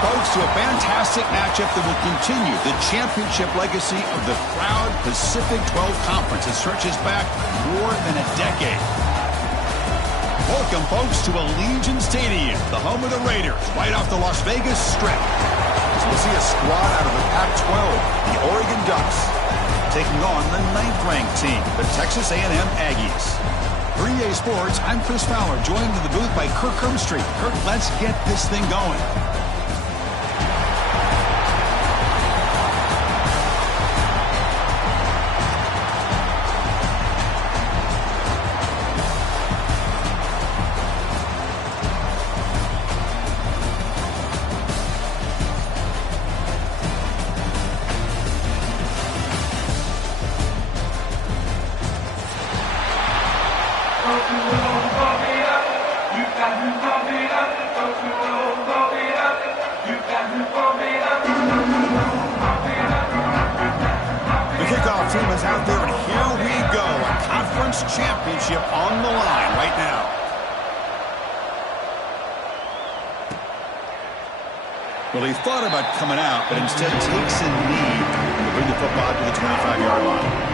folks, to a fantastic matchup that will continue the championship legacy of the proud Pacific 12 Conference. It stretches back more than a decade. Welcome, folks, to Allegiant Stadium, the home of the Raiders, right off the Las Vegas Strip. As we'll see a squad out of the Pac-12, the Oregon Ducks, taking on the 9th-ranked team, the Texas A&M Aggies. For EA Sports, I'm Chris Fowler, joined in the booth by Kirk Herbstreit. Kirk, let's get this thing going. Championship on the line right now. Well, he thought about coming out, but instead takes a knee to bring the football to the 25-yard line.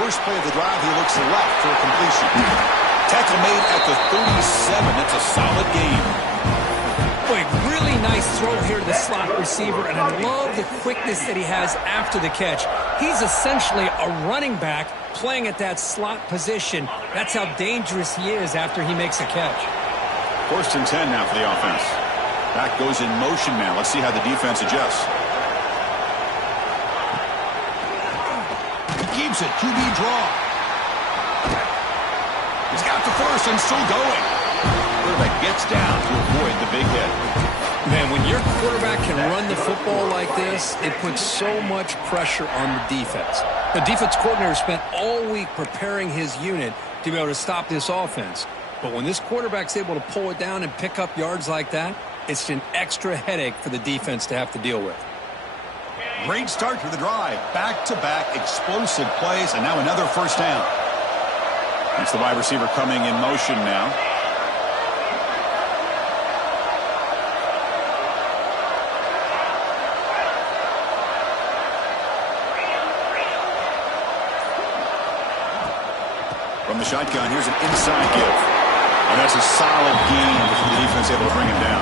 First play of the drive, he looks left for a completion. Tackle made at the 37. It's a solid gain. Boy, really nice throw here to the slot receiver, and I love the quickness that he has after the catch. He's essentially a running back playing at that slot position. That's how dangerous he is after he makes a catch. 1st and 10 now for the offense. Back goes in motion now. Let's see how the defense adjusts. Keeps it, QB draw. He's got the first and still going. Quarterback gets down to avoid the big hit. Man, when your quarterback can run the football like this, it puts so much pressure on the defense. The defense coordinator spent all week preparing his unit to be able to stop this offense. But when this quarterback's able to pull it down and pick up yards like that, it's an extra headache for the defense to have to deal with. Great start to the drive. Back-to-back explosive plays, and now another first down. It's the wide receiver coming in motion now. From the shotgun, here's an inside give. And that's a solid gain before the defense able to bring him down.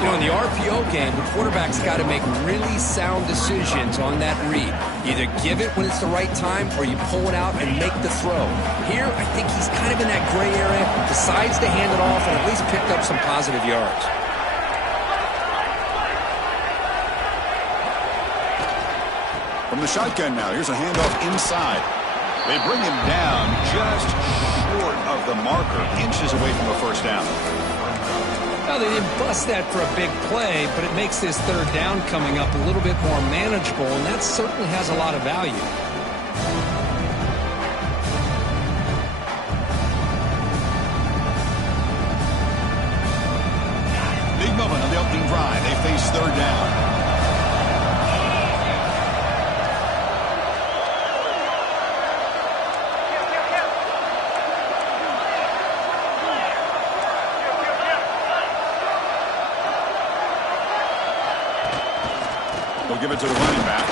You know, in the RPO game, the quarterback's got to make really sound decisions on that read. Either give it when it's the right time or you pull it out and make the throw. Here, I think he's kind of in that gray area, decides to hand it off and at least picked up some positive yards. From the shotgun now, here's a handoff inside. They bring him down just short of the marker, inches away from a first down. Well, they didn't bust that for a big play, but it makes this 3rd down coming up a little bit more manageable, and that certainly has a lot of value. Big moment on the opening drive. They face 3rd down. They'll give it to the running back.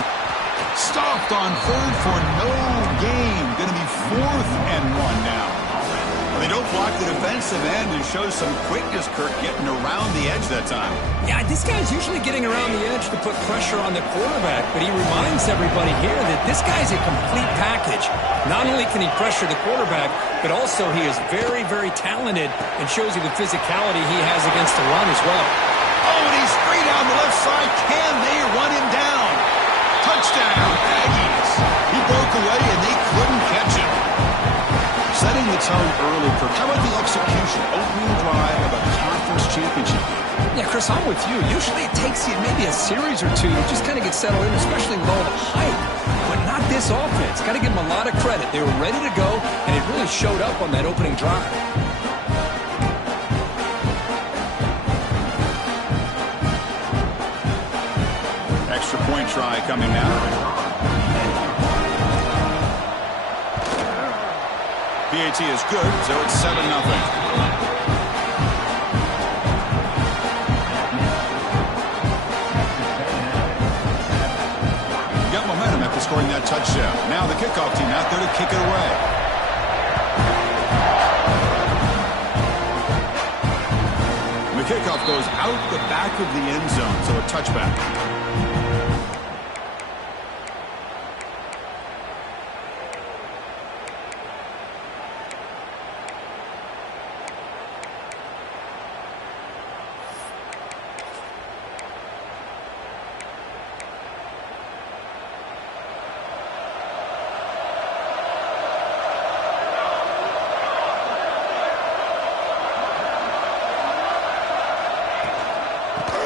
Stopped on 3rd for no gain. Going to be 4th and 1 now. They don't block the defensive end and show some quickness, Kirk, getting around the edge that time. Yeah, this guy's usually getting around the edge to put pressure on the quarterback, but he reminds everybody here that this guy's a complete package. Not only can he pressure the quarterback, but also he is very, very talented and shows you the physicality he has against the run as well. Oh, and he's free down the left side. Can they run him down? Touchdown, Aggies. He broke away, and they couldn't catch him. Setting the tone early, Kirk. How about the execution? Opening drive of a conference championship game. Yeah, Chris, I'm with you. Usually it takes you maybe a series or two to just kind of get settled in, especially with all the hype. But not this offense. Got to give them a lot of credit. They were ready to go, and it really showed up on that opening drive. Extra point try coming now. PAT is good, so it's 7-0. After scoring that touchdown. Now the kickoff team out there to kick it away. And the kickoff goes out the back of the end zone, so a touchback.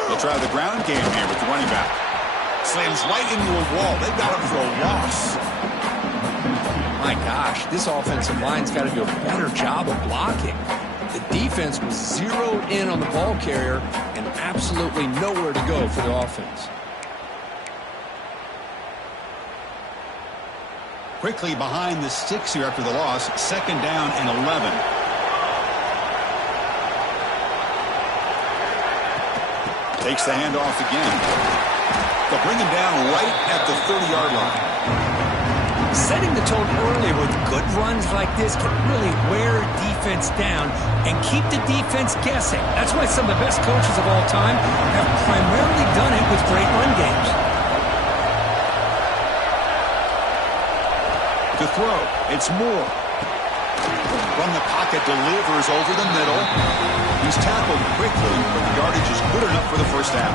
They'll try the ground game here with the running back. Slams right into a wall. They've got him for a loss. My gosh, this offensive line's got to do a better job of blocking. The defense was zeroed in on the ball carrier and absolutely nowhere to go for the offense. Quickly behind the sticks here after the loss. 2nd down and 11. Takes the handoff again. They'll bring him down right at the 30-yard line. Setting the tone earlier with good runs like this can really wear a defense down and keep the defense guessing. That's why some of the best coaches of all time have primarily done it with great run games. To throw, it's Moore. From the pocket, delivers over the middle. He's tackled quickly, but the yardage is good enough for the first down.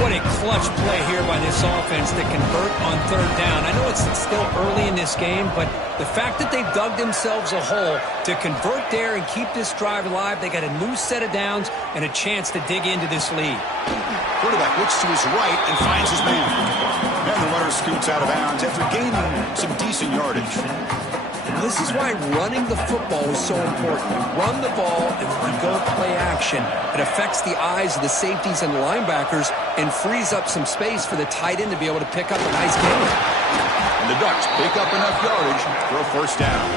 What a clutch play here by this offense to convert on 3rd down. I know it's still early in this game, but the fact that they've dug themselves a hole to convert there and keep this drive alive, they got a new set of downs and a chance to dig into this lead. Quarterback looks to his right and finds his man. And the runner scoots out of bounds after gaining some decent yardage. This is why running the football is so important. You run the ball, and when you go play action, it affects the eyes of the safeties and the linebackers and frees up some space for the tight end to be able to pick up a nice gain. And the Ducks pick up enough yardage for a first down.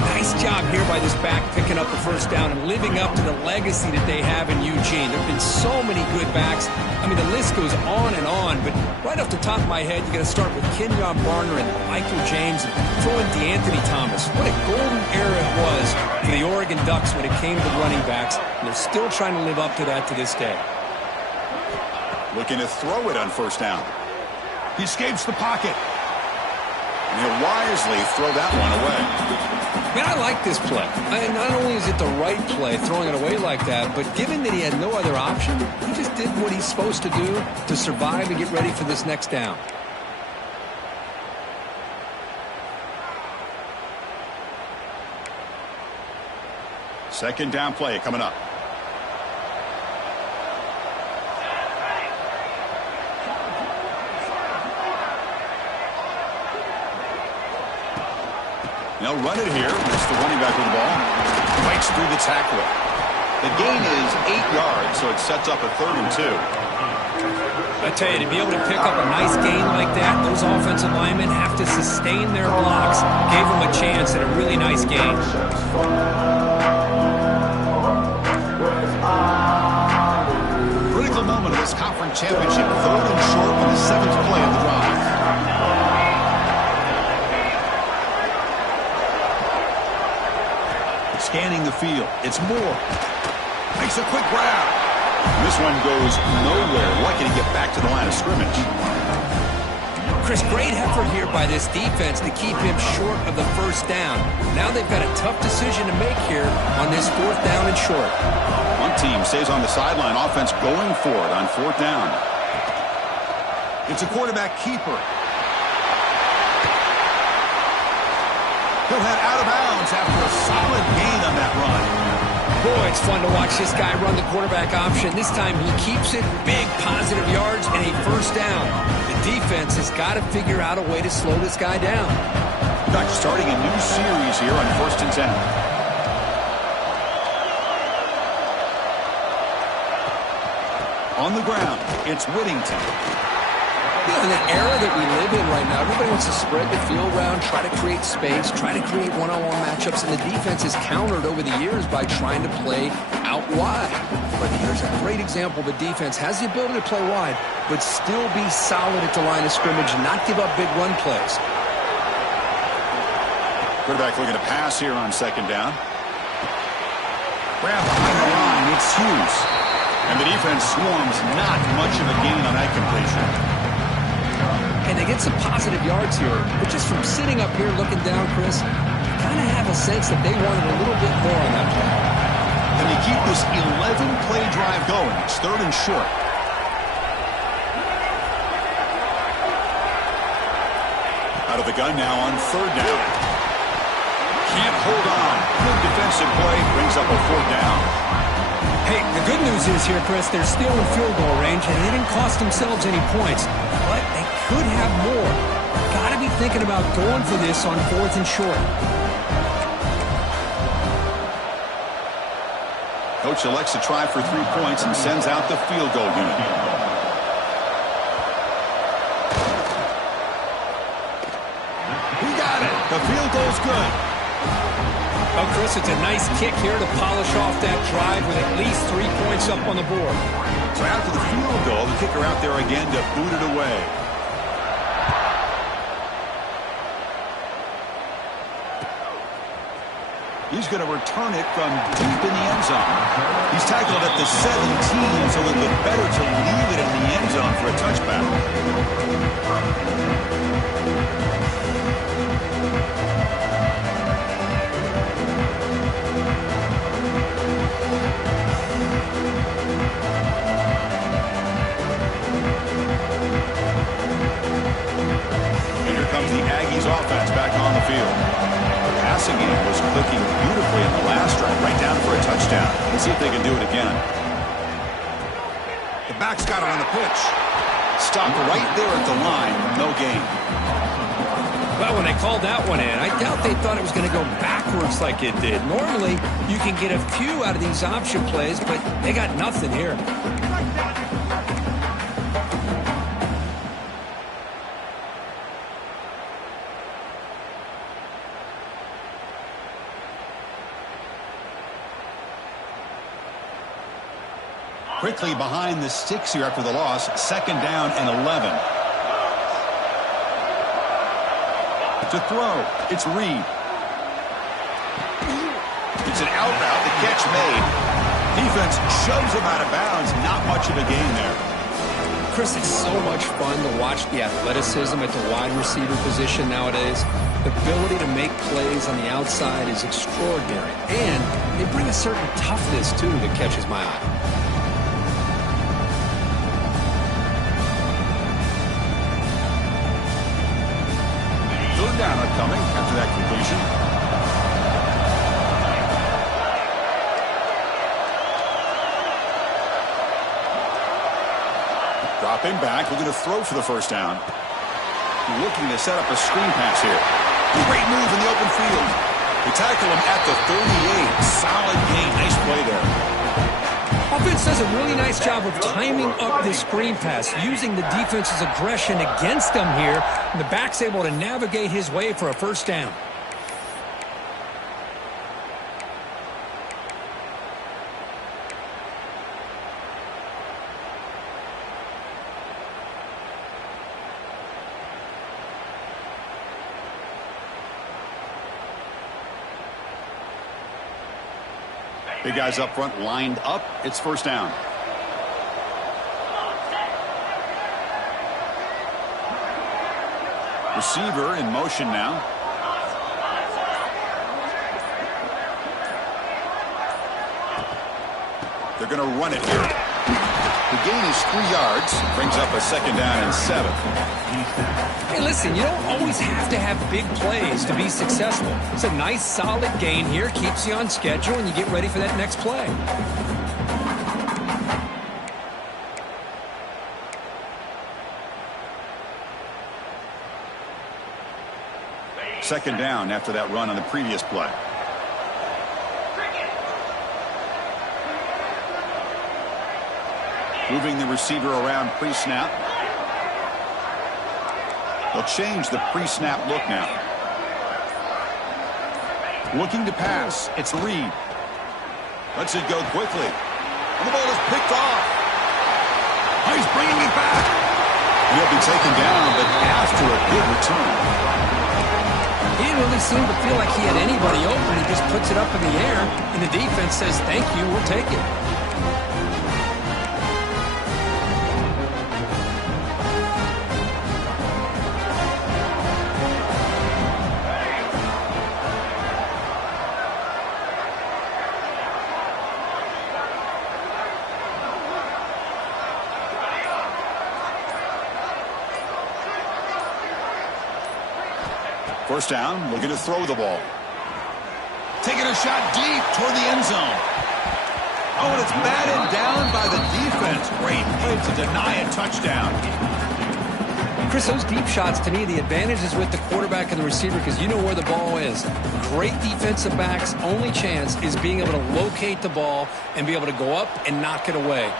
Nice job here by this back picking up the first down and living up to the legacy that they have in Eugene. There have been so many good backs. I mean, the list goes on and on, but right off the top of my head, you got to start with Kenyon Barner and Michael James and throw in DeAnthony Thomas. What a golden era it was for the Oregon Ducks when it came to running backs, and they're still trying to live up to that to this day. Looking to throw it on first down. He escapes the pocket. And he'll wisely throw that one away. Man, I like this play. Not only is it the right play, throwing it away like that, but given that he had no other option, he just did what he's supposed to do to survive and get ready for this next down. Second down play coming up. They'll run it here. It's the running back with the ball. Fights through the tackler. The gain is 8 yards, so it sets up a 3rd and 2. I tell you, to be able to pick up a nice gain like that, those offensive linemen have to sustain their blocks. Gave them a chance at a really nice gain. Critical moment of this conference championship. 3rd and short on the 7th play of the drive. Scanning the field. It's Moore. Makes a quick grab. This one goes nowhere. Lucky to get back to the line of scrimmage. Chris, great effort here by this defense to keep him short of the first down. Now they've got a tough decision to make here on this 4th down and short. One team stays on the sideline. Offense going for it on 4th down. It's a quarterback keeper. He'll head out of bounds after a solid gain on that run. Boy, it's fun to watch this guy run the quarterback option. This time he keeps it, big positive yards, and a first down. The defense has got to figure out a way to slow this guy down. Dutch starting a new series here on 1st and 10. On the ground, it's Whittington. You know, in the era that we live in right now, everybody wants to spread the field around, try to create space, try to create one-on-one matchups, and the defense has countered over the years by trying to play out wide. But here's a great example. The defense has the ability to play wide, but still be solid at the line of scrimmage and not give up big run plays. Quarterback looking to pass here on 2nd down. Grab behind the line, it's Hughes. And the defense swarms, not much of a gain on that completion. And they get some positive yards here, but just from sitting up here looking down, Chris, you kind of have a sense that they wanted a little bit more on that play. And they keep this 11-play drive going. It's 3rd and short. Out of the gun now on 3rd down. Can't hold on. Good defensive play. Brings up a 4th down. Hey, the good news is here, Chris, they're still in field goal range, and they didn't cost themselves any points. But they could have more. Got to be thinking about going for this on 4th and short. Coach elects to try for 3 points and sends out the field goal unit. He got it. The field goal's good. Well, Chris, it's a nice kick here to polish off that drive with at least 3 points up on the board. So after the field goal, the kicker out there again to boot it away. He's going to return it from deep in the end zone. He's tackled at the 17, so a little bit better to leave it in the end zone for a touchback. And here comes the Aggies offense back on the field. The passing game was clicking beautifully in the last drive, right down for a touchdown. Let's see if they can do it again. The back's got it on the pitch. Stopped right there at the line, no gain. Well, when they called that one in, I doubt they thought it was going to go backwards like it did. Normally, you can get a few out of these option plays, but they got nothing here. Quickly behind the sticks here after the loss. 2nd down and 11. To throw, it's Reed. It's an out route, the catch made. Defense shoves him out of bounds. Not much of a gain there. Chris, it's so much fun to watch the athleticism at the wide receiver position nowadays. The ability to make plays on the outside is extraordinary. And they bring a certain toughness, too, that catches my eye. Down upcoming after that completion. Dropping back, looking to throw for the 1st down. Looking to set up a screen pass here. Great move in the open field. They tackle him at the 38. Solid gain. Nice play there. Offense does a really nice job of timing up this screen pass, using the defense's aggression against them here, and the back's able to navigate his way for a 1st down. Big guys up front lined up. It's 1st down. Receiver in motion now. They're going to run it here. The gain is 3 yards. Brings up a 2nd down and 7. Hey, listen, you don't always have to have big plays to be successful. It's a nice, solid gain here. Keeps you on schedule, and you get ready for that next play. second down after that run on the previous play. Moving the receiver around pre-snap. They'll change the pre-snap look now. Looking to pass. It's Reed. Lets it go quickly. And the ball is picked off. Oh, he's bringing it back. He'll be taken down, but after a good return. He didn't really seem to feel like he had anybody open. He just puts it up in the air, and the defense says, thank you, we'll take it. First down, looking to throw the ball. Taking a shot deep toward the end zone. Oh, and it's batted down by the defense. Great play to deny a touchdown. Chris, those deep shots, to me, the advantage is with the quarterback and the receiver because you know where the ball is. Great defensive backs' only chance is being able to locate the ball and be able to go up and knock it away.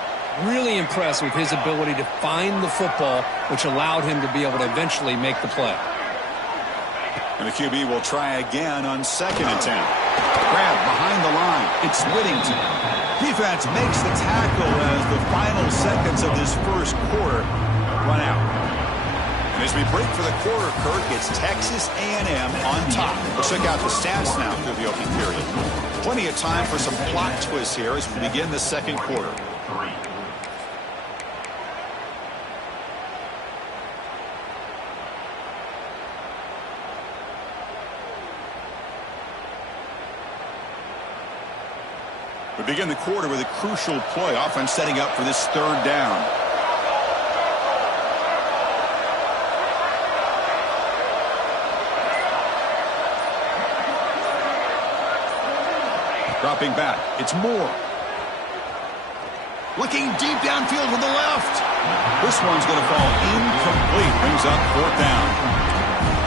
Really impressed with his ability to find the football, which allowed him to be able to eventually make the play. And the QB will try again on second attempt. Grab behind the line. It's Whittington. Defense makes the tackle as the final seconds of this first quarter run out. And as we break for the quarter, Kirk, it's Texas A&M on top. Let's check out the stats now through the opening period. Plenty of time for some plot twists here as we begin the second quarter. We begin the quarter with a crucial play. Offense setting up for this third down. Dropping back. It's Moore. Looking deep downfield to the left. This one's going to fall incomplete. Brings up fourth down.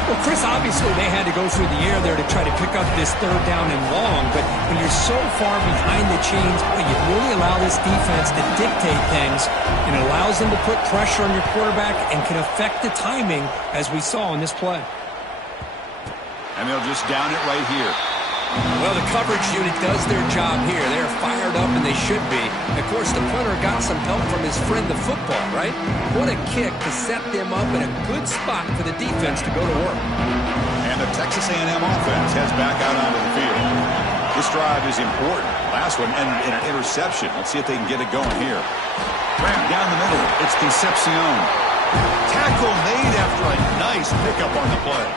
Well, Chris, obviously they had to go through the air there to try to pick up this third down and long, but when you're so far behind the chains, you really allow this defense to dictate things, and it allows them to put pressure on your quarterback and can affect the timing, as we saw in this play. And they'll just down it right here. Well, the coverage unit does their job here. They're fired up, and they should be. Of course, the punter got some help from his friend, the football, right? What a kick to set them up in a good spot for the defense to go to work. And the Texas A&M offense heads back out onto the field. This drive is important. Last one ended in an interception. Let's see if they can get it going here. Grab down the middle. It's Concepcion. Tackle made after a nice pickup on the play.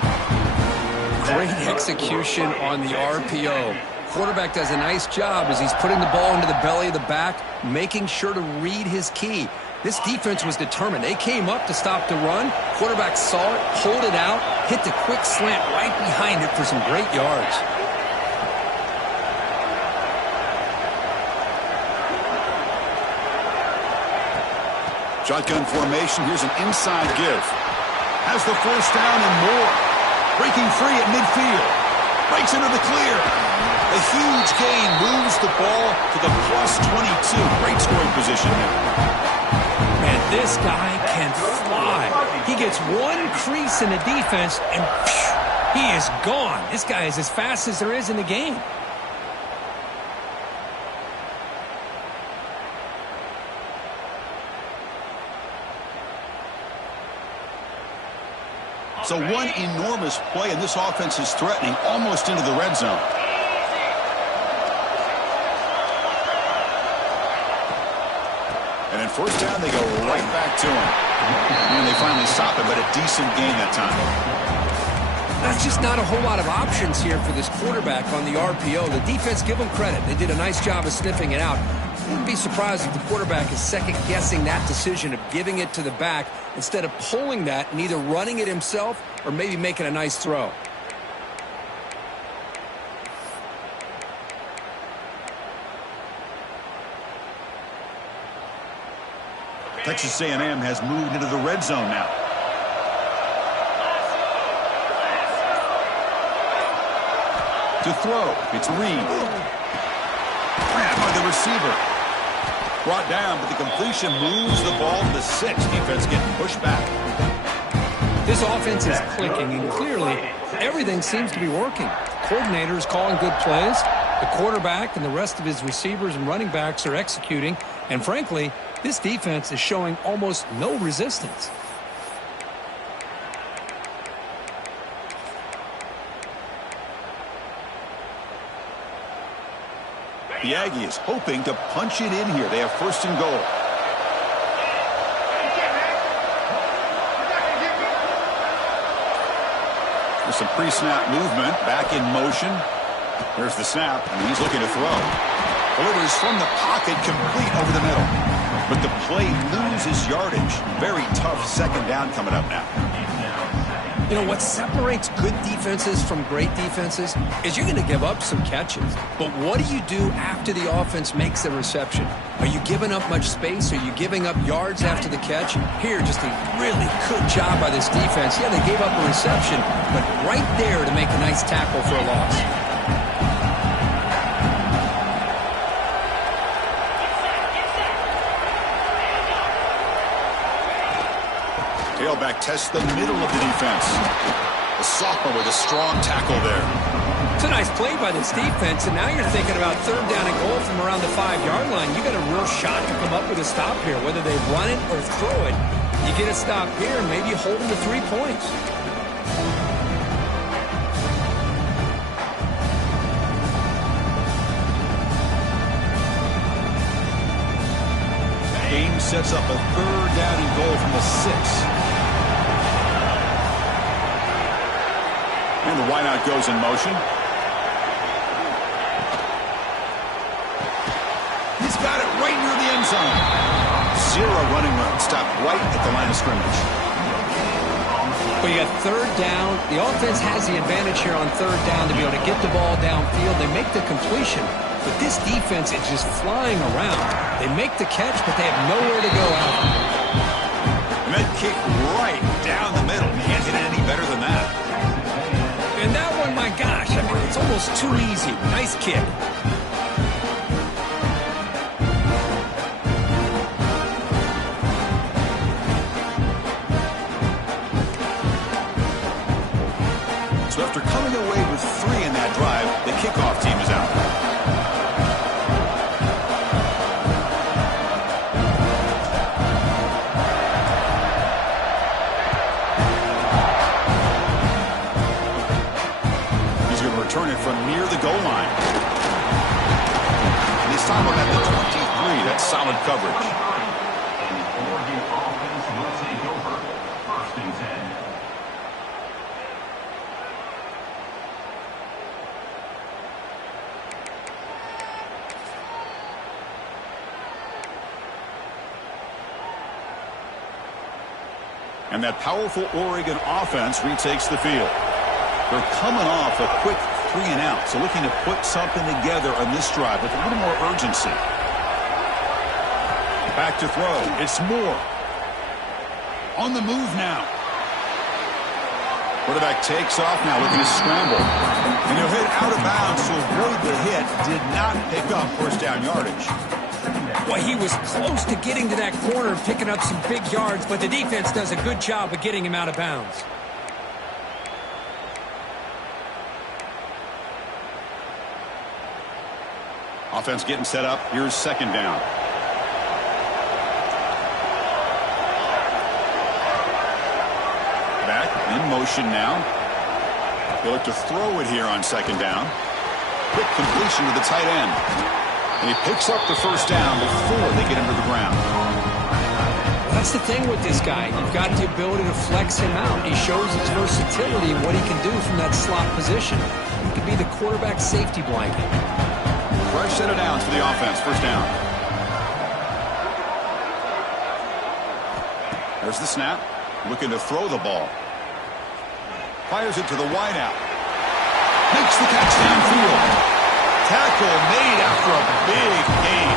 Great execution on the RPO. Quarterback does a nice job as he's putting the ball into the belly of the back, making sure to read his key. This defense was determined. They came up to stop the run. Quarterback saw it, pulled it out, hit the quick slant right behind it for some great yards. Shotgun formation. Here's an inside give. Has the first down and more. Breaking free at midfield. Breaks into the clear. A huge gain moves the ball to the plus 22. Great scoring position there. Man, this guy can fly. He gets one crease in the defense, and phew, he is gone. This guy is as fast as there is in the game. So one enormous play, and this offense is threatening almost into the red zone. And in first down, they go right back to him. And they finally stop it, but a decent gain that time. That's just not a whole lot of options here for this quarterback on the RPO. The defense, give them credit. They did a nice job of sniffing it out. Wouldn't be surprised if the quarterback is second-guessing that decision of giving it to the back instead of pulling that and either running it himself or maybe making a nice throw. Texas A&M has moved into the red zone now. To throw, it's Reed. Grabbed by the receiver. Brought down, but the completion moves the ball to the 6. Defense getting pushed back. This offense is clicking, and clearly everything seems to be working. Coordinators calling good plays. The quarterback and the rest of his receivers and running backs are executing. And frankly, this defense is showing almost no resistance. The Aggies hoping to punch it in here. They have 1st and goal. There's some pre-snap movement. Back in motion. There's the snap, and he's looking to throw. Delivers from the pocket, complete over the middle. But the play loses yardage. Very tough 2nd down coming up now. You know, what separates good defenses from great defenses is you're going to give up some catches. But what do you do after the offense makes the reception? Are you giving up much space? Are you giving up yards after the catch? Here, just a really good job by this defense. Yeah, they gave up a reception, but right there to make a nice tackle for a loss. Tailback tests the middle of the defense. The sophomore with a strong tackle there. It's a nice play by this defense, and now you're thinking about 3rd down and goal from around the 5-yard line. You got a real shot to come up with a stop here. Whether they run it or throw it, you get a stop here and maybe you hold them to 3 points. Game sets up a 3rd down and goal from the 6. And the wideout goes in motion. He's got it right near the end zone. 0 running room. Stopped right at the line of scrimmage. But you got 3rd down. The offense has the advantage here on 3rd down to be able to get the ball downfield. They make the completion. But this defense is just flying around. They make the catch, but they have nowhere to go out. And that kick right down the middle. Can't hit it any better than that. And that one, my gosh, I mean, it's almost too easy. Nice kick. So after coming away with 3 in that drive, the kickoff team is out. Return it from near the goal line. And they stop him at the 23. That's solid coverage. And that powerful Oregon offense retakes the field. They're coming off a quick 3 and out, so looking to put something together on this drive with a little more urgency. Back to throw. It's Moore. On the move now. Quarterback takes off now, looking to scramble. And he'll hit out of bounds to avoid the hit. Did not pick up 1st down yardage. Well, he was close to getting to that corner and picking up some big yards, but the defense does a good job of getting him out of bounds. Offense getting set up. Here's 2nd down. Back in motion now. They look to throw it here on 2nd down. Quick completion to the tight end. And he picks up the 1st down before they get him to the ground. That's the thing with this guy. You've got the ability to flex him out. He shows his versatility and what he can do from that slot position. He can be the quarterback safety blanket. Fresh set of downs for the offense. 1st down. There's the snap. Looking to throw the ball. Fires it to the wideout. Makes the catch downfield. Tackle made after a big gain.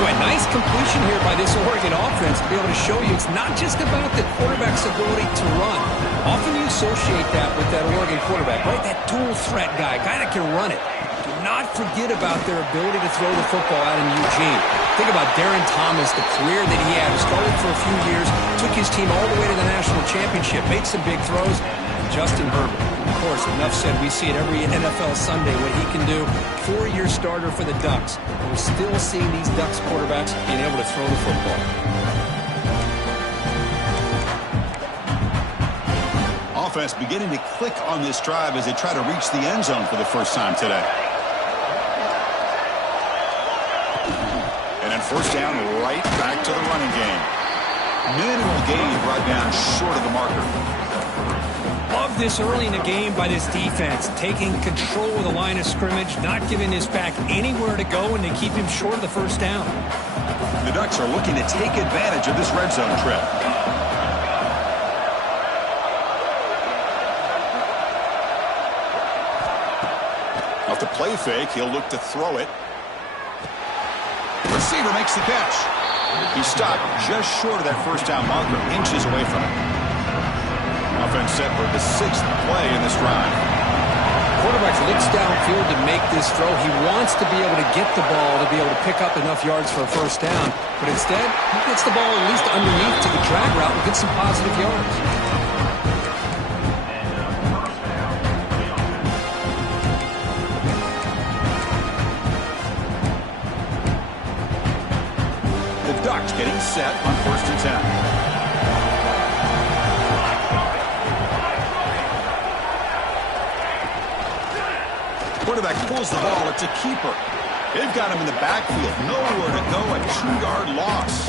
Boy, nice nice completion here by this Oregon offense to be able to show you it's not just about the quarterback's ability to run. Often you associate that with that Oregon quarterback, right? That dual threat guy that can run it. Do not forget about their ability to throw the football out in Eugene. Think about Darren Thomas, the career that he had. Started for a few years, took his team all the way to the national championship, made some big throws. And Justin Herbert, of course, enough said. We see it every NFL Sunday what he can do. 4-year starter for the Ducks. And we're still seeing these Ducks quarterbacks being able to throw the football. Offense beginning to click on this drive as they try to reach the end zone for the first time today. And then first down, right back to the running game. Minimal gain brought down short of the marker. Love this early in the game by this defense, taking control of the line of scrimmage, not giving this back anywhere to go, and they keep him short of the first down. The Ducks are looking to take advantage of this red zone trip. Off the play fake, he'll look to throw it. Receiver makes the catch. He stopped just short of that first down marker, inches away from it. Offense set for the 6th play in this drive. Quarterback looks downfield to make this throw. He wants to be able to get the ball to be able to pick up enough yards for a first down. But instead, he gets the ball at least underneath to the drag route and gets some positive yards. The Ducks getting set on 1st and 10. Quarterback pulls the ball. It's a keeper. They've got him in the backfield. Nowhere to go. A 2-yard loss.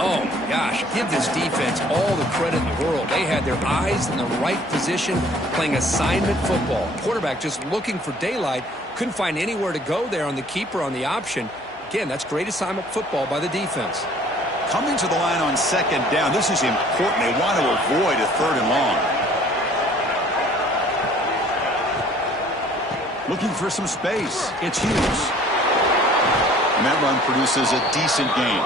Oh, gosh. Give this defense all the credit in the world. They had their eyes in the right position, playing assignment football. Quarterback just looking for daylight. Couldn't find anywhere to go there on the keeper on the option. Again, that's great assignment football by the defense. Coming to the line on 2nd down. This is important. They want to avoid a 3rd and long. Looking for some space. It's Hughes. And that run produces a decent gain.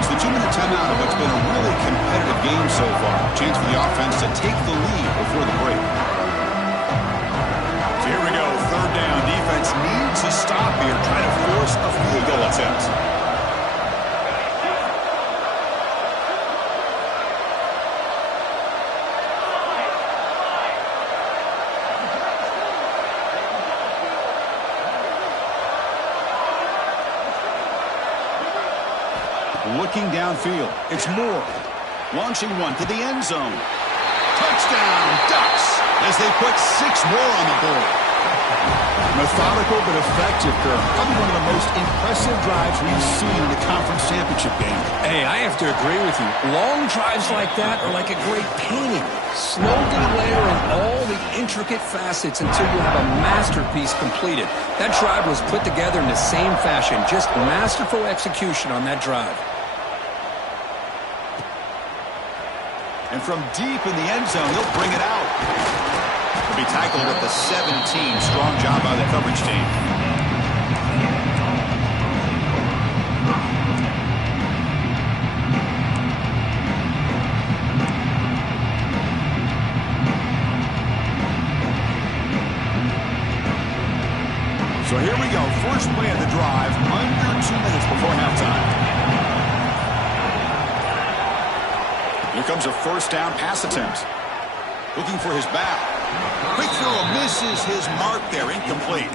It's the 2-minute timeout of what's been a really competitive game so far. Chance for the offense to take the lead before the break. So here we go. 3rd down. Defense needs a stop here, trying to force a field goal attempt. Looking downfield, it's Moore. Launching one to the end zone. Touchdown, Ducks, as they put 6 more on the board. Methodical but effective, Kirk. Probably one of the most impressive drives we've seen in the conference championship game. Hey, I have to agree with you. Long drives like that are like a great painting. Slowly layer in all the intricate facets until you have a masterpiece completed. That drive was put together in the same fashion. Just masterful execution on that drive. And from deep in the end zone, he'll bring it out. He'll be tackled at the 17. Strong job by the coverage team. So here we go. First play of the drive, under 2 minutes before halftime. Here comes a first down pass attempt. Looking for his back. Quick throw misses his mark there. Incomplete.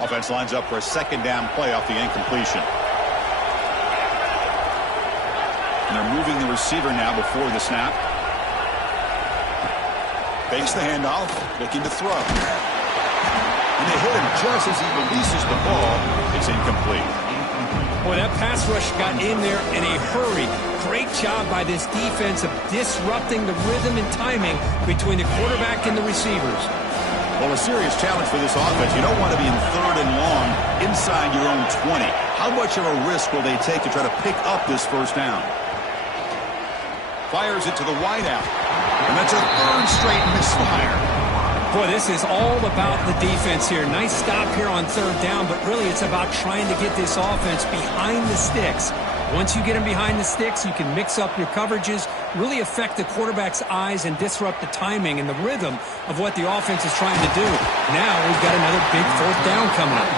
Offense lines up for a 2nd down play off the incompletion. And they're moving the receiver now before the snap. Fakes the handoff, looking to throw. And they hit him just as he releases the ball. It's incomplete. Boy, that pass rush got in there in a hurry. Great job by this defense of disrupting the rhythm and timing between the quarterback and the receivers. Well, a serious challenge for this offense. You don't want to be in 3rd and long inside your own 20. How much of a risk will they take to try to pick up this first down? Fires it to the wideout. And that's a 3rd straight misfire. Boy, this is all about the defense here. Nice stop here on 3rd down, but really it's about trying to get this offense behind the sticks. Once you get them behind the sticks, you can mix up your coverages, really affect the quarterback's eyes and disrupt the timing and the rhythm of what the offense is trying to do. Now we've got another big 4th down coming up.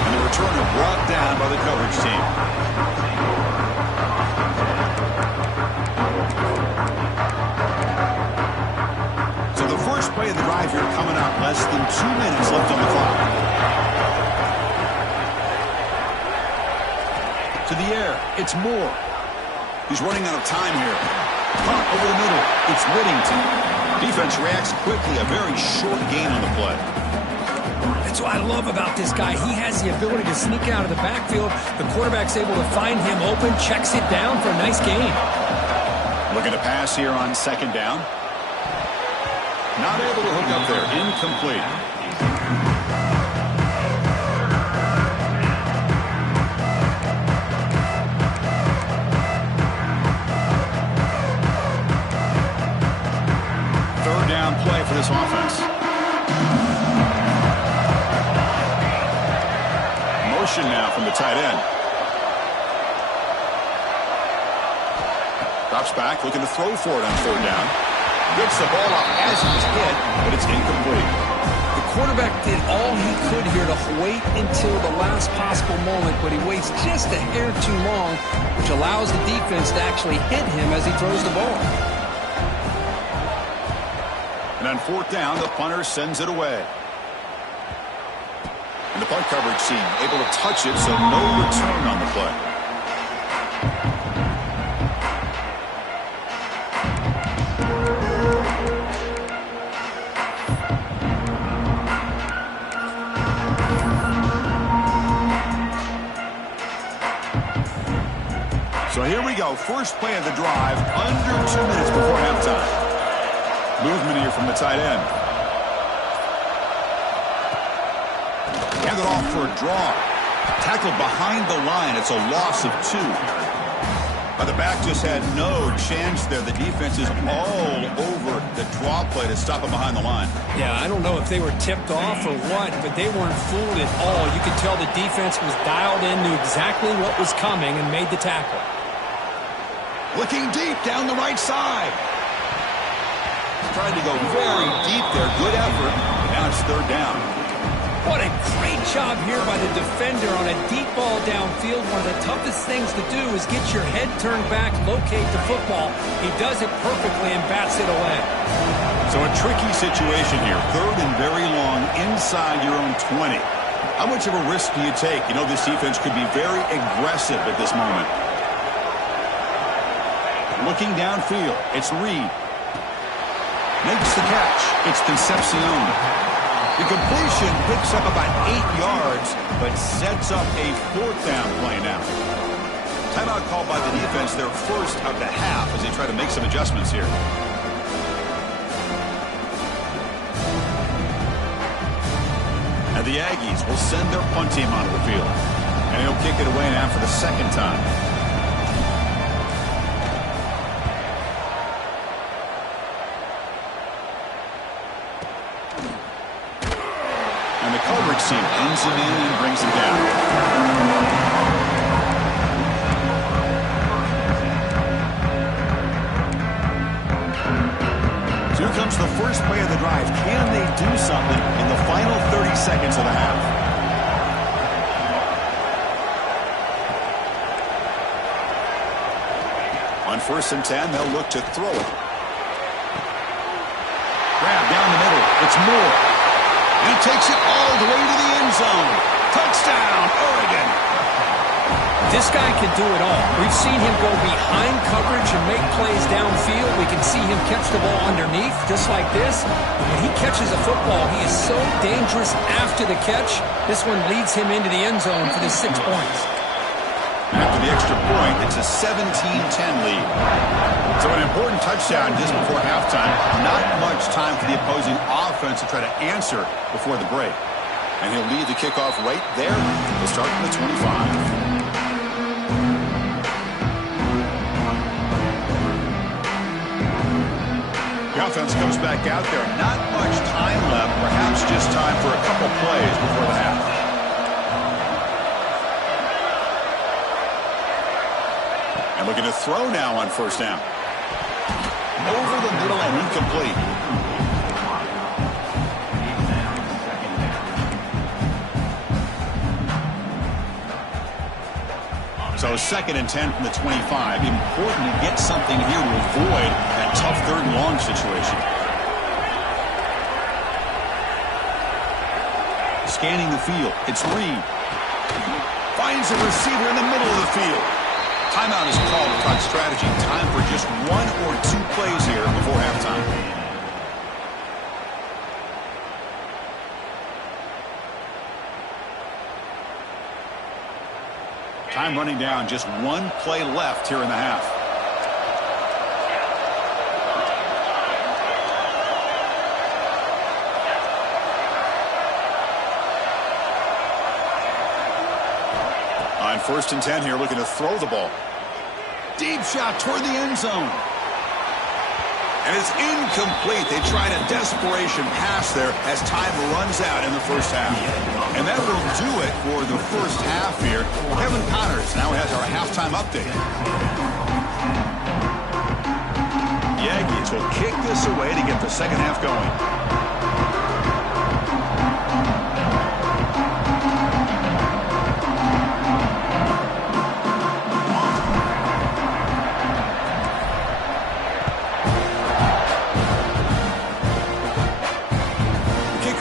And the returner brought down by the coverage team. So the first play of the drive here coming up, less than 2 minutes left on the clock. To the air, it's Moore. He's running out of time here. Punt over the middle, it's Whittington. Defense reacts quickly, a very short gain on the play. That's what I love about this guy. He has the ability to sneak out of the backfield. The quarterback's able to find him open, checks it down for a nice gain. Looking to pass here on 2nd down. Not able to hook up there, incomplete. Play for this offense. Motion now from the tight end. Drops back, looking to throw for it on 3rd down. Gets the ball up as he's hit, but it's incomplete. The quarterback did all he could here to wait until the last possible moment, but he waits just a hair too long, which allows the defense to actually hit him as he throws the ball. And on 4th down, the punter sends it away. And the punt coverage team able to touch it, so no return on the play. So here we go. First play of the drive, under 2 minutes before halftime. Movement here from the tight end. Handed off for a draw. Tackled behind the line. It's a loss of 2. But the back just had no chance there. The defense is all over the draw play to stop him behind the line. Yeah, I don't know if they were tipped off or what, but they weren't fooled at all. You could tell the defense was dialed in, knew exactly what was coming, and made the tackle. Looking deep down the right side. Trying to go very deep there. Good effort. Now it's 3rd down. What a great job here by the defender on a deep ball downfield. One of the toughest things to do is get your head turned back, locate the football. He does it perfectly and bats it away. So a tricky situation here. 3rd and very long inside your own 20. How much of a risk do you take? You know this defense could be very aggressive at this moment. Looking downfield, it's Reed. Makes the catch. It's Concepcion. The completion picks up about 8 yards, but sets up a 4th down play now. Timeout called by the defense, their first of the half, as they try to make some adjustments here. And the Aggies will send their punt team onto the field. And he'll kick it away now for the 2nd time. Coverage team ends him in and brings him down. So here comes the first play of the drive. Can they do something in the final 30 seconds of the half? On 1st and 10, they'll look to throw it. Grab down the middle. It's Moore. He takes it all the way to the end zone. Touchdown, Oregon. This guy can do it all. We've seen him go behind coverage and make plays downfield. We can see him catch the ball underneath, just like this. When he catches a football, he is so dangerous after the catch. This one leads him into the end zone for the 6 points. After the extra point, it's a 17-10 lead. So an important touchdown just before halftime. Not much time for the opposing offense to try to answer before the break. And he'll lead the kickoff right there. We'll start from the 25. The offense comes back out there. Not much time left. Perhaps just time for a couple plays before the half. And looking to throw now on first down. Over the middle and incomplete. So 2nd and 10 from the 25. Important to get something here to avoid that tough 3rd and long situation. Scanning the field. It's Reed. Finds a receiver in the middle of the field. Timeout is called to talk strategy. Time for just 1 or 2 plays here before halftime. Time running down. Just 1 play left here in the half. On 1st and 10 here, looking to throw the ball. Deep shot toward the end zone. And it's incomplete. They tried a desperation pass there as time runs out in the first half. And that will do it for the first half here. Kevin Connors now has our halftime update. The Aggies will kick this away to get the second half going.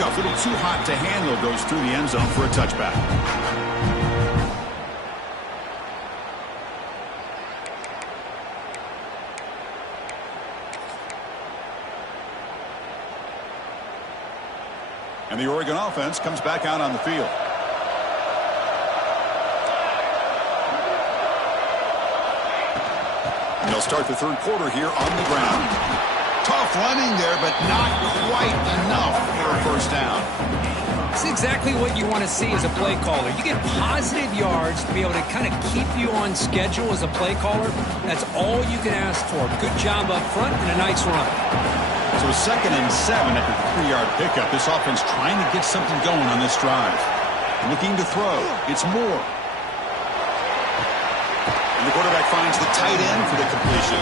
A little too hot to handle, goes through the end zone for a touchback. And the Oregon offense comes back out on the field. And they'll start the 3rd quarter here on the ground. Tough running there, but not quite enough for a first down. It's exactly what you want to see as a play caller. You get positive yards to be able to kind of keep you on schedule as a play caller. That's all you can ask for. Good job up front and a nice run. So 2nd and 7 after the 3-yard pickup. This offense trying to get something going on this drive. Looking to throw. It's Moore. And the quarterback finds the tight end for the completion.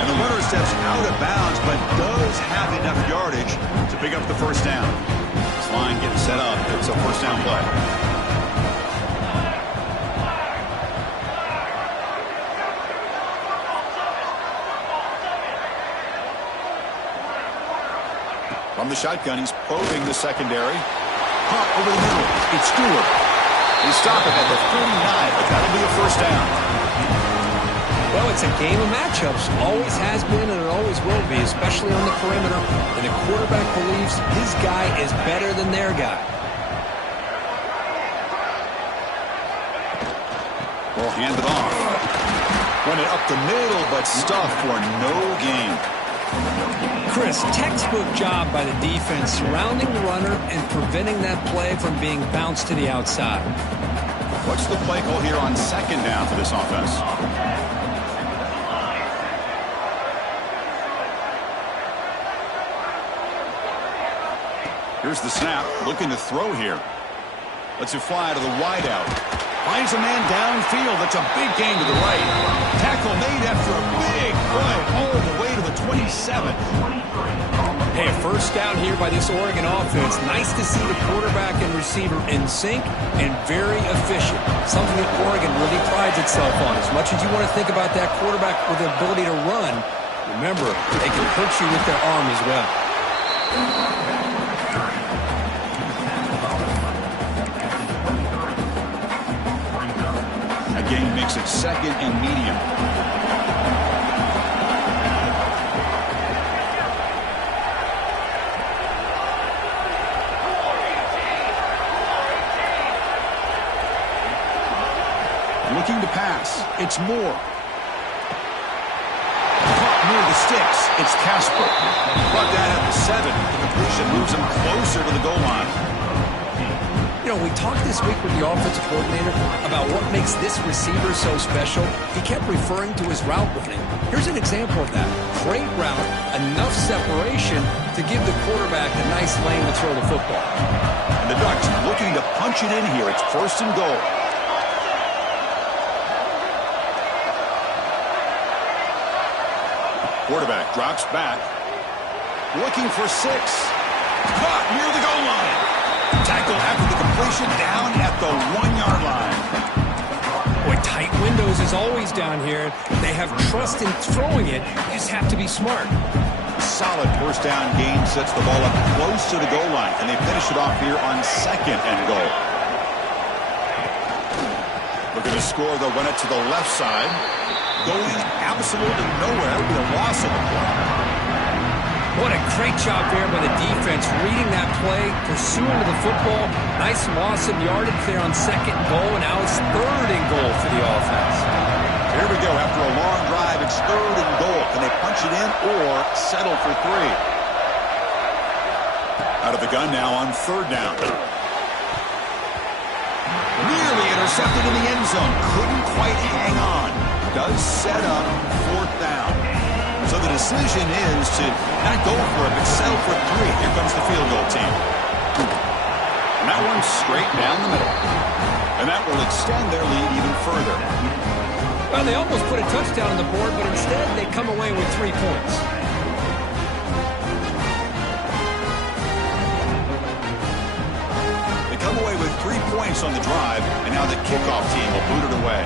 And the runner steps out of bounds, but does have enough yardage to pick up the first down. This line getting set up. It's a first down play. From the shotgun, he's probing the secondary. Caught over the middle. It's Stewart. They stop it at the 49, but that'll be a first down. Well, it's a game of matchups. Always has been and it always will be, especially on the perimeter. And the quarterback believes his guy is better than their guy. Ball handed off. Run it up the middle, but stuffed for no gain. Chris, textbook job by the defense surrounding the runner and preventing that play from being bounced to the outside. What's the play call here on 2nd down for this offense? Here's the snap, looking to throw here. Lets it fly to the wideout. Finds a man downfield. That's a big gain to the right. Tackle made after a big play all the way to the 27. Hey, a first down here by this Oregon offense. Nice to see the quarterback and receiver in sync and very efficient. Something that Oregon really prides itself on. As much as you want to think about that quarterback with the ability to run, remember, they can hurt you with their arm as well. gain makes it second and medium. Looking to pass. It's Moore. Caught near the sticks. It's Casper. Brought that at the 7. The completion moves him closer to the goal line. You know, we talked this week with the offensive coordinator about what makes this receiver so special. He kept referring to his route running. Here's an example of that. Great route, enough separation to give the quarterback a nice lane to throw the football. And the Ducks looking to punch it in here. It's first and goal. Quarterback drops back. Looking for 6. Caught near the goal line. Tackle after the completion down at the 1-yard line. Boy, tight windows is always down here. They have trust in throwing it. You just have to be smart. Solid first down gain sets the ball up close to the goal line. And they finish it off here on second and goal. Looking to score, they'll run it to the left side. Going absolutely nowhere with a loss of the play. What a great job there by the defense, reading that play, pursuing to the football. Nice loss of yardage there on second and goal, and now it's third and goal for the offense. Here we go. After a long drive, it's third and goal. Can they punch it in or settle for 3? Out of the gun now on third down. Nearly intercepted in the end zone. Couldn't quite hang on. Does set up fourth down. So the decision is to not go for it, but settle for 3. Here comes the field goal team. And that one's straight down the middle. And that will extend their lead even further. Well, they almost put a touchdown on the board, but instead they come away with 3 points. They come away with 3 points on the drive, and now the kickoff team will boot it away.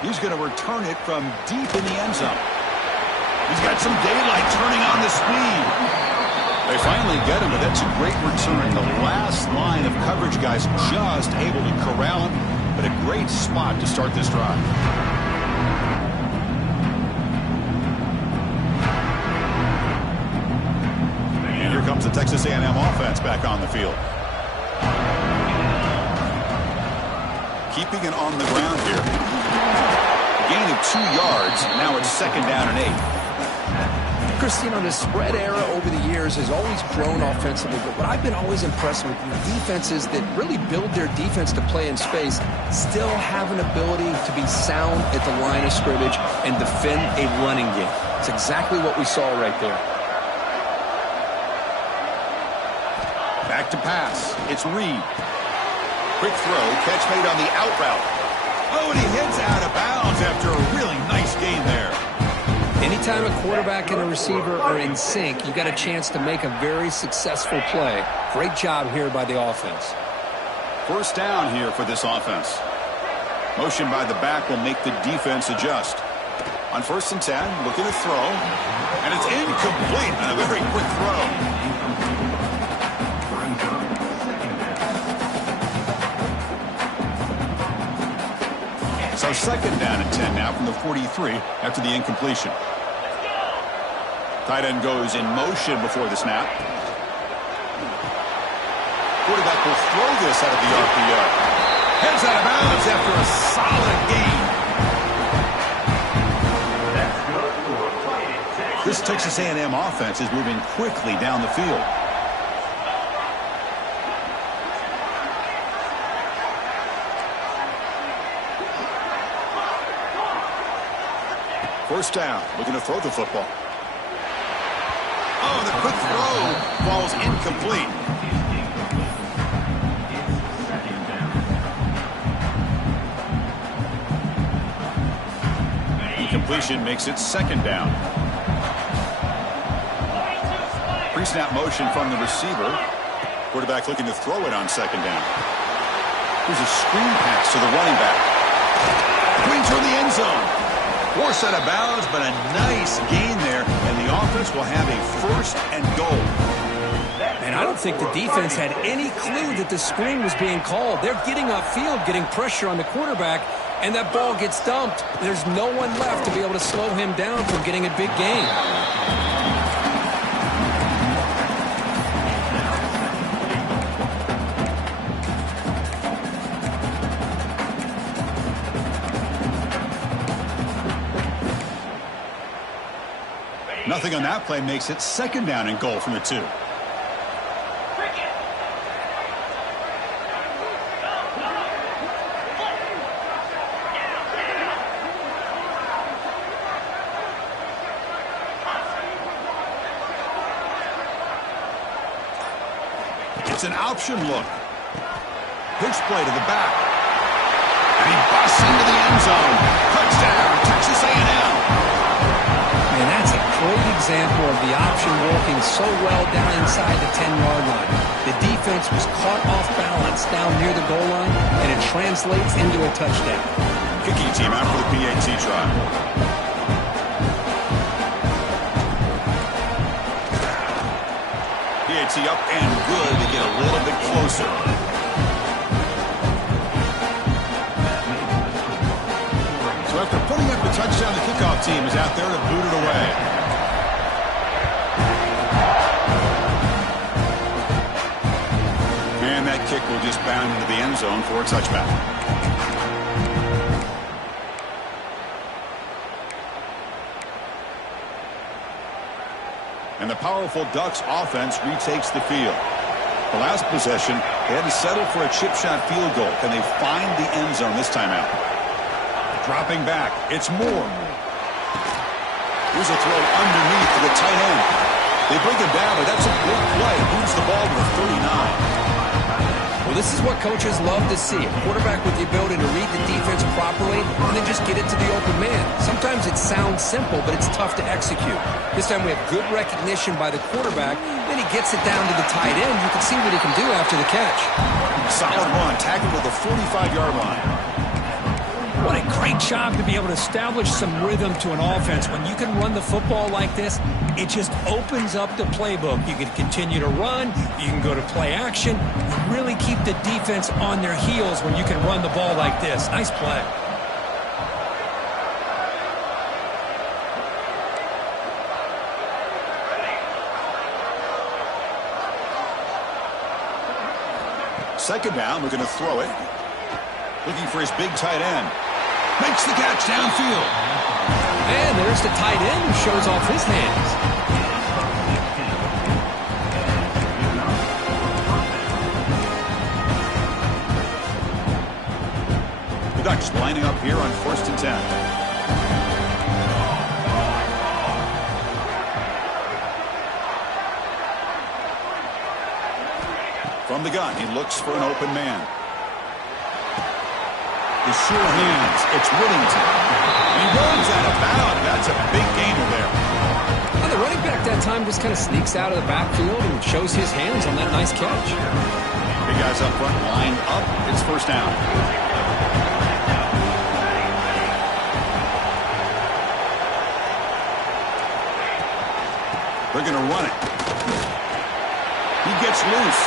He's going to return it from deep in the end zone. He's got some daylight turning on the speed. They finally get him, but that's a great return. The last line of coverage guys just able to corral him, but a great spot to start this drive. And here comes the Texas A&M offense back on the field. Keeping it on the ground here. Gain of 2 yards. Now it's second down and 8. Christine, the spread era over the years has always grown offensively, but what I've been always impressed with the defenses that really build their defense to play in space still have an ability to be sound at the line of scrimmage and defend a running game. It's exactly what we saw right there. Back to pass. It's Reed. Quick throw. Catch made on the out route. Oh, and he hits out of bounds after a really nice gain there. Anytime a quarterback and a receiver are in sync, you got a chance to make a very successful play. Great job here by the offense. First down here for this offense. Motion by the back will make the defense adjust. On first and 10, looking to throw. And it's incomplete on a very quick throw. So second down and 10 now from the 43 after the incompletion. Tight end goes in motion before the snap. Quarterback will throw this out of the RPO. Heads out of bounds after a solid gain. This Texas A&M offense is moving quickly down the field. First down, looking to throw the football. Oh, the quick throw falls incomplete. Completion makes it second down. Pre-snap motion from the receiver. Quarterback looking to throw it on second down. Here's a screen pass to the running back. Queen toward the end zone. Force out of bounds, but a nice gain there, and the offense will have a first and goal. And I don't think the defense had any clue that the screen was being called. They're getting upfield, getting pressure on the quarterback, and that ball gets dumped. There's no one left to be able to slow him down from getting a big gain. Nothing on that play makes it second down and goal from the 2. It's an option look. Pitch play to the back. And he busts into the end zone. Touchdown, Texas A&M. And that's a great example of the option working so well down inside the 10-yard line. The defense was caught off balance down near the goal line, and it translates into a touchdown. Kicking team out for the PAT try. PAT up and good to get a little bit closer. So after putting up the touchdown, the kickoff team is out there to boot it away. And that kick will just bound into the end zone for a touchback. And the powerful Ducks offense retakes the field. The last possession, they had to settle for a chip shot field goal. Can they find the end zone this time out? Dropping back, it's Moore. Here's a throw underneath to the tight end. They bring him down, but that's a big play. Moves the ball to the 39. Well, this is what coaches love to see. A quarterback with the ability to read the defense properly and then just get it to the open man. Sometimes it sounds simple, but it's tough to execute. This time we have good recognition by the quarterback. Then he gets it down to the tight end. You can see what he can do after the catch. Solid run, tackled to the 45-yard line. What a great job to be able to establish some rhythm to an offense. When you can run the football like this, it just opens up the playbook. You can continue to run. You can go to play action. You really keep the defense on their heels when you can run the ball like this. Nice play. Second down, we're going to throw it. Looking for his big tight end. Makes the catch downfield. And there's the tight end who shows off his hands. The Ducks lining up here on 1st and 10. From the gun, he looks for an open man. The sure hands, it's Whittington. He runs out of bounds. That's a big gainer there. Well, the running back that time just kind of sneaks out of the backfield and shows his hands on that nice catch. Big guys up front, lined up. It's first down. They're going to run it. He gets loose.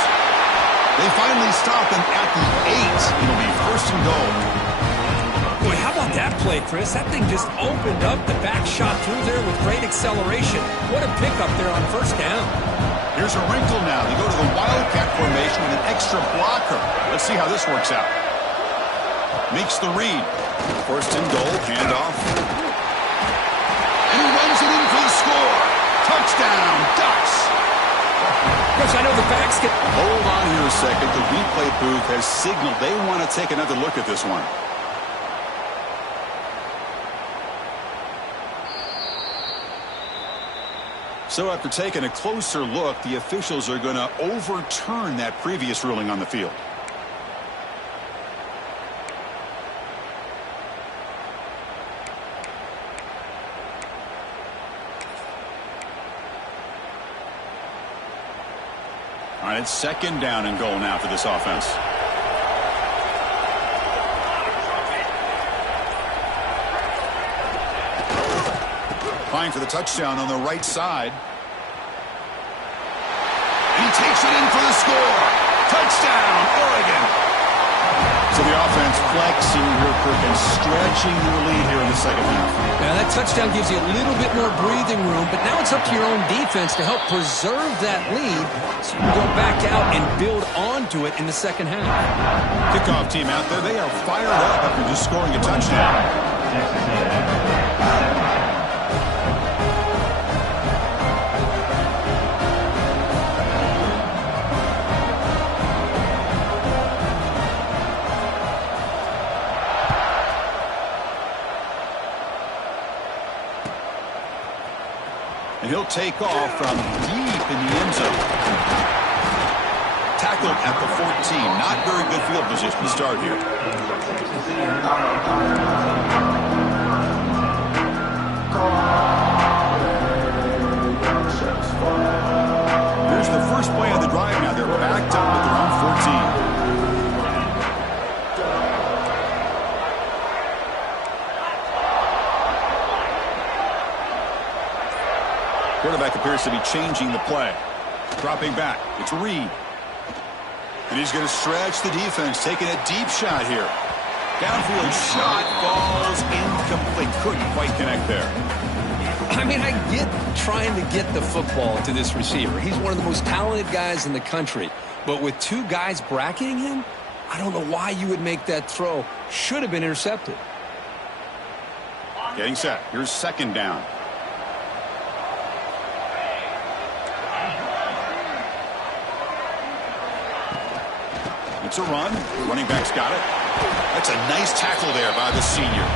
They finally stop him at the 8. It'll be first and goal. Boy, how about that play, Chris? That thing just opened up the back shot through there with great acceleration. What a pickup there on first down. Here's a wrinkle now. They go to the Wildcat formation with an extra blocker. Let's see how this works out. Makes the read. First and goal, handoff. And he runs it in for the score. Touchdown, Ducks. Chris, I know the backs get... Hold on here a second. The replay booth has signaled they want to take another look at this one. So after taking a closer look, the officials are going to overturn that previous ruling on the field. All right, it's second down and goal now for this offense. Fine for the touchdown on the right side. He takes it in for the score. Touchdown, Oregon. So the offense flexing here, Kirk, and stretching their lead here in the second half. Now, that touchdown gives you a little bit more breathing room, but now it's up to your own defense to help preserve that lead so you can go back out and build onto it in the second half. Kickoff team out there, they are fired up after just scoring a touchdown. And he'll take off from deep in the end zone. Tackled at the 14. Not very good field position to start here. Here's the first play of the drive now. They're backed up at their own 14. Quarterback appears to be changing the play. Dropping back. It's Reed. And he's going to stretch the defense, taking a deep shot here. Downfield shot falls incomplete. Couldn't quite connect there. I mean, I get trying to get the football to this receiver. He's one of the most talented guys in the country. But with two guys bracketing him, I don't know why you would make that throw. Should have been intercepted. Getting set. Here's second down. It's a run. The running back's got it. That's a nice tackle there by the senior.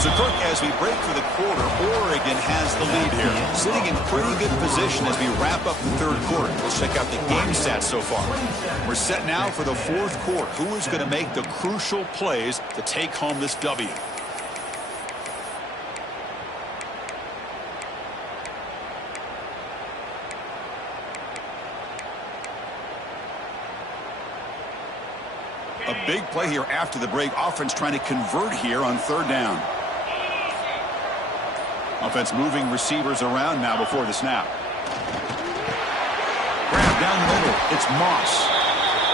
So, Kirk, as we break for the quarter, Oregon has the lead here. Sitting in pretty good position as we wrap up the third quarter. Let's check out the game stats so far. We're set now for the fourth quarter. Who is going to make the crucial plays to take home this W? A big play here after the break. Offense trying to convert here on third down. Offense moving receivers around now before the snap. Grab down the middle. It's Moss.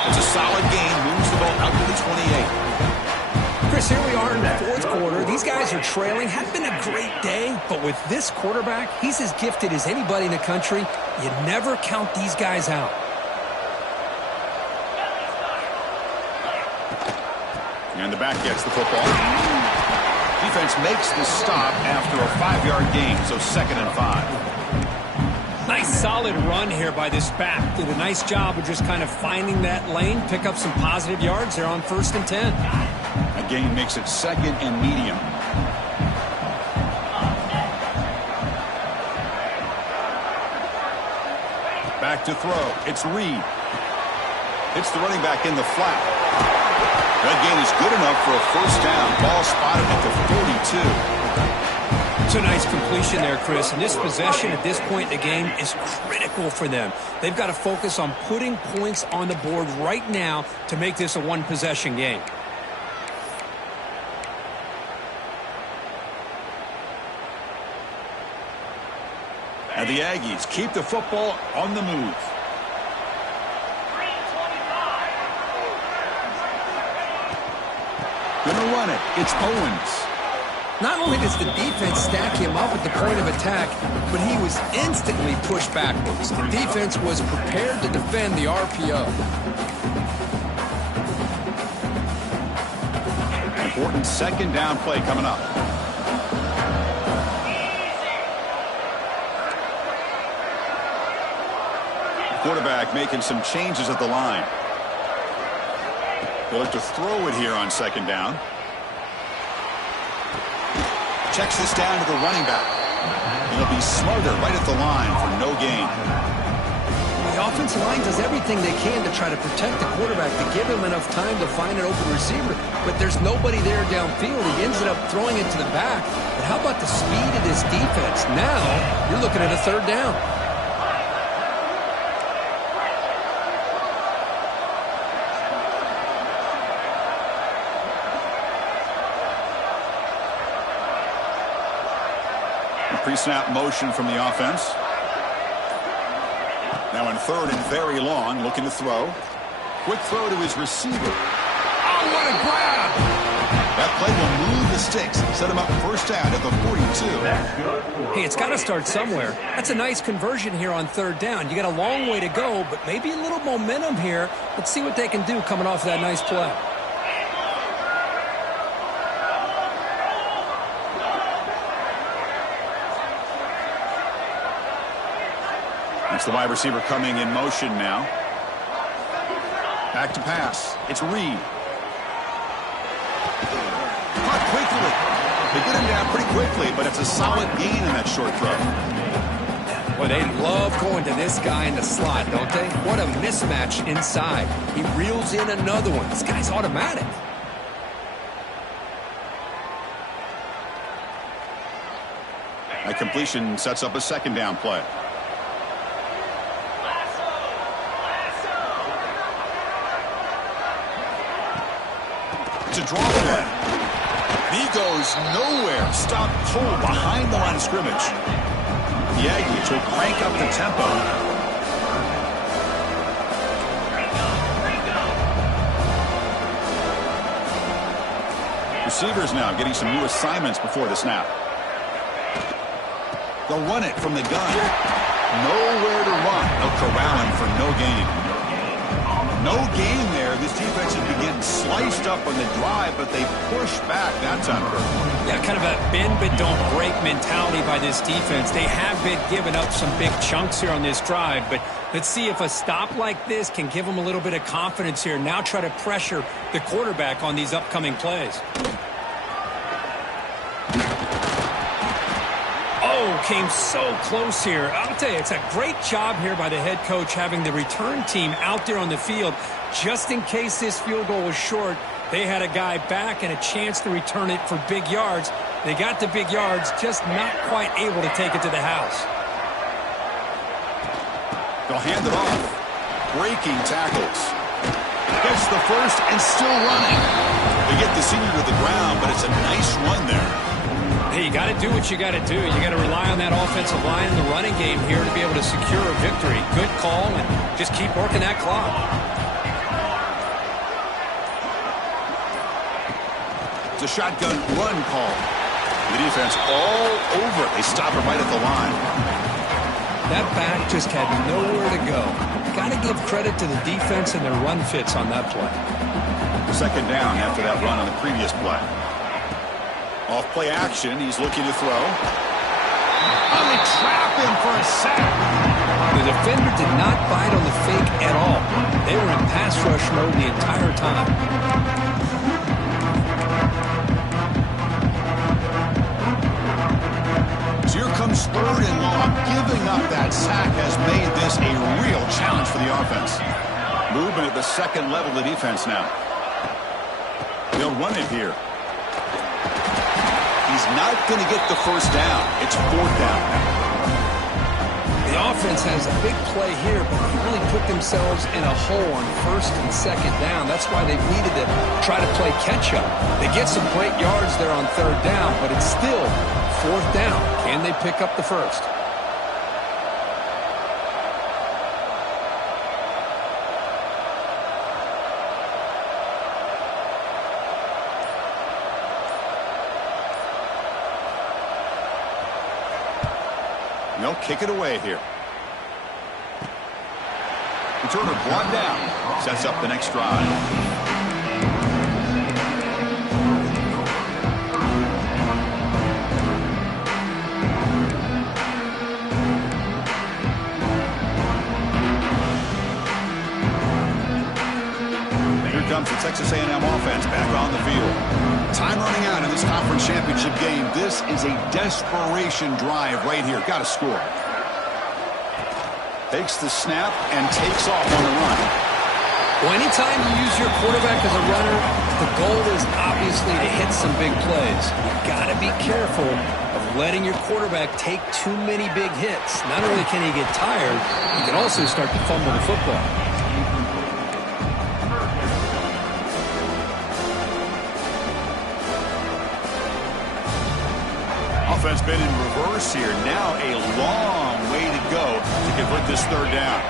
It's a solid gain. Moves the ball out to the 28. Chris, here we are in the fourth quarter. These guys are trailing. Hadn't been a great day, but with this quarterback, he's as gifted as anybody in the country. You never count these guys out. And the back gets the football. Defense makes the stop after a 5-yard gain, so 2nd and 5. Nice solid run here by this back. Did a nice job of just kind of finding that lane, pick up some positive yards there on 1st and 10. A gain makes it 2nd and medium. Back to throw. It's Reed. It's the running back in the flat. That gain is good enough for a first down. Ball spotted at the 42. It's a nice completion there, Chris. And this possession at this point in the game is critical for them. They've got to focus on putting points on the board right now to make this a one-possession game. And the Aggies keep the football on the move. Gonna run it. It's Owens. Not only does the defense stack him up at the point of attack, but he was instantly pushed backwards. The defense was prepared to defend the RPO. Important 2nd down play coming up. Quarterback making some changes at the line. They'll look to throw it here on 2nd down. Checks this down to the running back. It'll be Smarter right at the line for no gain. The offensive line does everything they can to try to protect the quarterback, to give him enough time to find an open receiver. But there's nobody there downfield. He ends up throwing it to the back. But how about the speed of this defense? Now you're looking at a 3rd down. A pre-snap motion from the offense. Now in third and very long, looking to throw. Quick throw to his receiver. Oh, what a grab! That play will move the sticks, set him up first down at the 42. Hey, it's got to start somewhere. That's a nice conversion here on third down. You got a long way to go, but maybe a little momentum here. Let's see what they can do coming off that nice play. That's the wide receiver coming in motion now. Back to pass. It's Reed. Caught quickly. They get him down pretty quickly, but it's a solid gain in that short throw. Well, they love going to this guy in the slot, don't they? What a mismatch inside. He reels in another one. This guy's automatic. That completion sets up a second down play. It's a draw play. He goes nowhere. Stop cold behind the line of scrimmage. The Aggies will crank up the tempo. Receivers now getting some new assignments before the snap. They'll run it from the gun. Nowhere to run. They'll corral him for no gain. No gain there. This defense has been getting sliced up on the drive, but they push back that time. Yeah, kind of a bend but don't break mentality by this defense. They have been giving up some big chunks here on this drive, but let's see if a stop like this can give them a little bit of confidence here. Now try to pressure the quarterback on these upcoming plays. Oh, came so close here. I'll tell you, it's a great job here by the head coach having the return team out there on the field. Just in case this field goal was short, they had a guy back and a chance to return it for big yards. They got the big yards, just not quite able to take it to the house. They'll hand it off. Breaking tackles. Gets the first and still running. They get the senior to the ground, but it's a nice run there. Hey, you got to do what you got to do. You got to rely on that offensive line and the running game here to be able to secure a victory. Good call, and just keep working that clock. It's a shotgun run call. The defense all over. They stop it right at the line. That back just had nowhere to go. Got to give credit to the defense and their run fits on that play. Second down after that run on the previous play. Off play action, he's looking to throw. Oh, they trap him for a sack. The defender did not bite on the fake at all. They were in pass rush mode the entire time. So here comes third and long. Giving up that sack has made this a real challenge for the offense. Movement at the second level of the defense now. They'll run it here. He's not going to get the first down. It's fourth down now. The offense has a big play here, but they really put themselves in a hole on first and second down. That's why they've needed to try to play catch-up. They get some great yards there on third down, but it's still fourth down. Can they pick up the first? They'll kick it away here. Returner brought down. Sets up the next drive. Comes the Texas A&M offense back on the field. Time running out in this conference championship game. This is a desperation drive right here. Got to score. Takes the snap and takes off on the run. Well, anytime you use your quarterback as a runner, the goal is obviously to hit some big plays. You've got to be careful of letting your quarterback take too many big hits. Not only can he get tired, he can also start to fumble the football. Offense been in reverse here. Now a long way to go to convert this third down.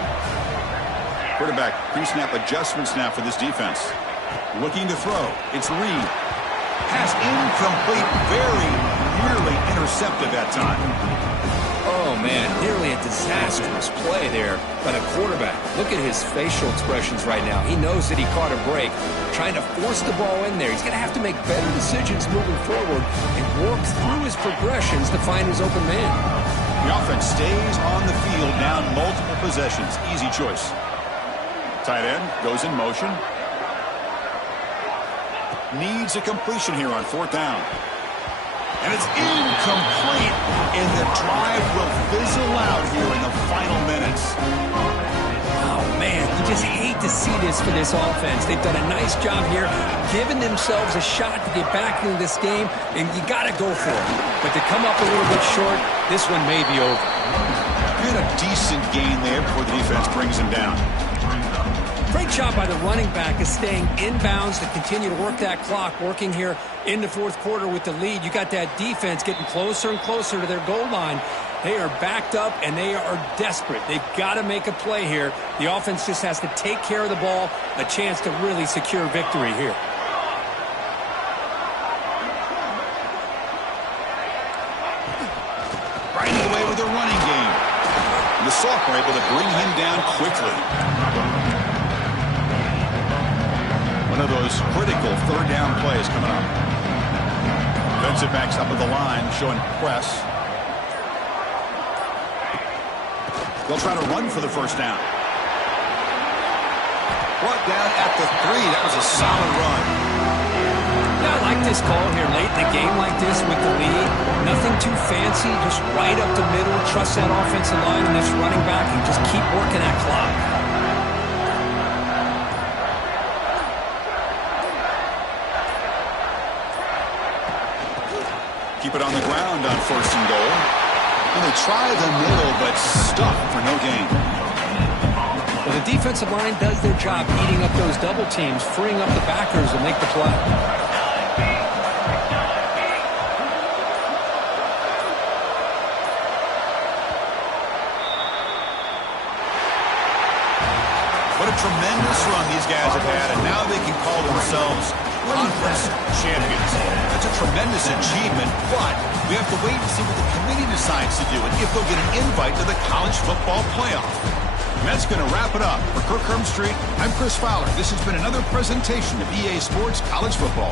Quarterback pre-snap adjustments now for this defense. Looking to throw. It's Reed. Pass incomplete. Very nearly intercepted that time. Oh, man, nearly a disastrous play there by the quarterback. Look at his facial expressions right now. He knows that he caught a break, trying to force the ball in there. He's going to have to make better decisions moving forward and work through his progressions to find his open man. The offense stays on the field, down multiple possessions. Easy choice. Tight end goes in motion. Needs a completion here on fourth down. And it's incomplete, and the drive will fizzle out here in the final minutes. Oh, man, you just hate to see this for this offense. They've done a nice job here, giving themselves a shot to get back into this game, and you got to go for it. But to come up a little bit short, this one may be over. Good, a decent gain there before the defense brings him down. Great job by the running back is staying inbounds to continue to work that clock, working here in the fourth quarter with the lead. You got that defense getting closer and closer to their goal line. They are backed up, and they are desperate. They've got to make a play here. The offense just has to take care of the ball, a chance to really secure victory here. Right away with the running game. And the sophomore able to bring him down quickly. One of those critical third down plays coming up. Defensive backs up at the line, showing press. They'll try to run for the first down. Brought down at the 3. That was a solid run. Yeah, I like this call here late in the game like this with the lead. Nothing too fancy, just right up the middle. Trust that offensive line and this running back and just keep working that clock. Keep it on the ground on first and goal. And they try the middle, but stuck for no gain. Well, the defensive line does their job eating up those double teams, freeing up the backers to make the play. What a tremendous run these guys have had, and now they can call themselves conference champions. That's a tremendous achievement, but we have to wait and see what the committee decides to do and if they'll get an invite to the college football playoff. And that's going to wrap it up. For Kirk Herbstreit, I'm Chris Fowler. This has been another presentation of EA Sports College Football.